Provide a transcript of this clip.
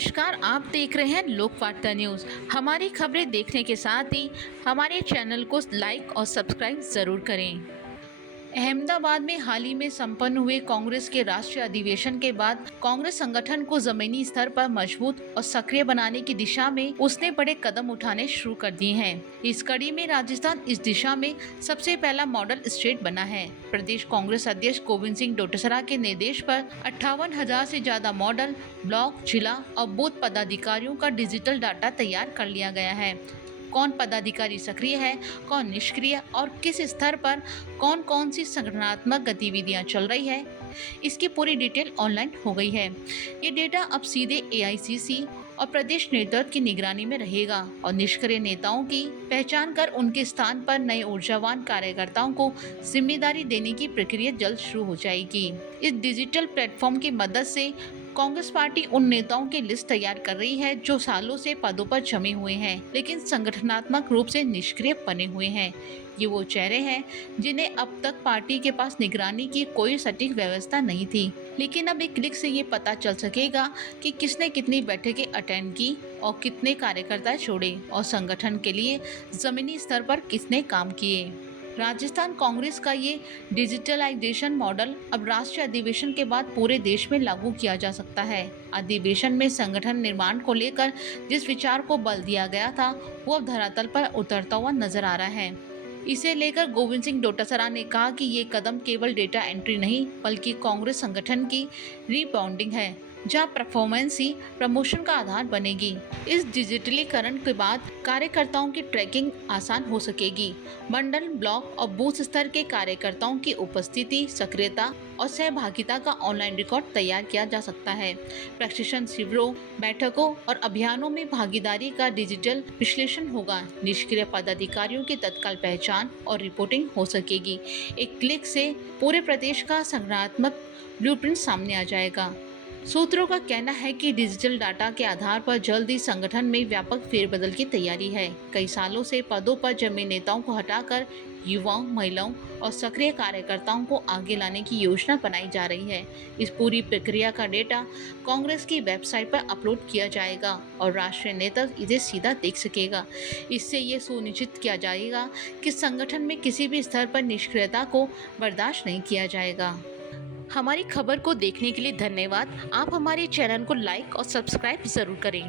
नमस्कार, आप देख रहे हैं लोकवार्ता न्यूज। हमारी खबरें देखने के साथ ही हमारे चैनल को लाइक और सब्सक्राइब जरूर करें। अहमदाबाद में हाल ही में संपन्न हुए कांग्रेस के राष्ट्रीय अधिवेशन के बाद कांग्रेस संगठन को जमीनी स्तर पर मजबूत और सक्रिय बनाने की दिशा में उसने बड़े कदम उठाने शुरू कर दिए हैं। इस कड़ी में राजस्थान इस दिशा में सबसे पहला मॉडल स्टेट बना है। प्रदेश कांग्रेस अध्यक्ष गोविंद सिंह डोटासरा के निर्देश पर 58,000 से ज्यादा मॉडल, ब्लॉक, जिला और बूथ पदाधिकारियों का डिजिटल डाटा तैयार कर लिया गया है। कौन पदाधिकारी सक्रिय है, कौन निष्क्रिय और किस स्तर पर कौन कौन सी संगठनात्मक गतिविधियां चल रही है, इसकी पूरी डिटेल ऑनलाइन हो गई है। ये डेटा अब सीधे एआईसीसी और प्रदेश नेतृत्व की निगरानी में रहेगा और निष्क्रिय नेताओं की पहचान कर उनके स्थान पर नए ऊर्जावान कार्यकर्ताओं को जिम्मेदारी देने की प्रक्रिया जल्द शुरू हो जाएगी। इस डिजिटल प्लेटफॉर्म की मदद से कांग्रेस पार्टी उन नेताओं की लिस्ट तैयार कर रही है जो सालों से पदों पर जमे हुए हैं लेकिन संगठनात्मक रूप से निष्क्रिय बने हुए हैं। ये वो चेहरे हैं जिन्हें अब तक पार्टी के पास निगरानी की कोई सटीक व्यवस्था नहीं थी, लेकिन अब एक क्लिक से ये पता चल सकेगा कि किसने कितनी बैठकें अटेंड की और कितने कार्यकर्ता छोड़े और संगठन के लिए जमीनी स्तर पर किसने काम किए। राजस्थान कांग्रेस का ये डिजिटलाइजेशन मॉडल अब राष्ट्रीय अधिवेशन के बाद पूरे देश में लागू किया जा सकता है। अधिवेशन में संगठन निर्माण को लेकर जिस विचार को बल दिया गया था वो अब धरातल पर उतरता हुआ नजर आ रहा है। इसे लेकर गोविंद सिंह डोटासरा ने कहा कि ये कदम केवल डेटा एंट्री नहीं बल्कि कांग्रेस संगठन की रीब्रांडिंग है, जहां परफॉर्मेंस ही प्रमोशन का आधार बनेगी। इस डिजिटलीकरण के बाद कार्यकर्ताओं की ट्रैकिंग आसान हो सकेगी। मंडल, ब्लॉक और बूथ स्तर के कार्यकर्ताओं की उपस्थिति, सक्रियता और सहभागिता का ऑनलाइन रिकॉर्ड तैयार किया जा सकता है। प्रशिक्षण शिविरों, बैठकों और अभियानों में भागीदारी का डिजिटल विश्लेषण होगा। निष्क्रिय पदाधिकारियों की तत्काल पहचान और रिपोर्टिंग हो सकेगी। एक क्लिक से पूरे प्रदेश का संगठनात्मक ब्लूप्रिंट सामने आ जाएगा। सूत्रों का कहना है कि डिजिटल डाटा के आधार पर जल्द ही संगठन में व्यापक फेरबदल की तैयारी है। कई सालों से पदों पर जमे नेताओं को हटाकर युवाओं, महिलाओं और सक्रिय कार्यकर्ताओं को आगे लाने की योजना बनाई जा रही है। इस पूरी प्रक्रिया का डेटा कांग्रेस की वेबसाइट पर अपलोड किया जाएगा और राष्ट्रीय नेतृत्व इसे सीधा देख सकेगा। इससे ये सुनिश्चित किया जाएगा कि संगठन में किसी भी स्तर पर निष्क्रियता को बर्दाश्त नहीं किया जाएगा। हमारी खबर को देखने के लिए धन्यवाद। आप हमारे चैनल को लाइक और सब्सक्राइब जरूर करें।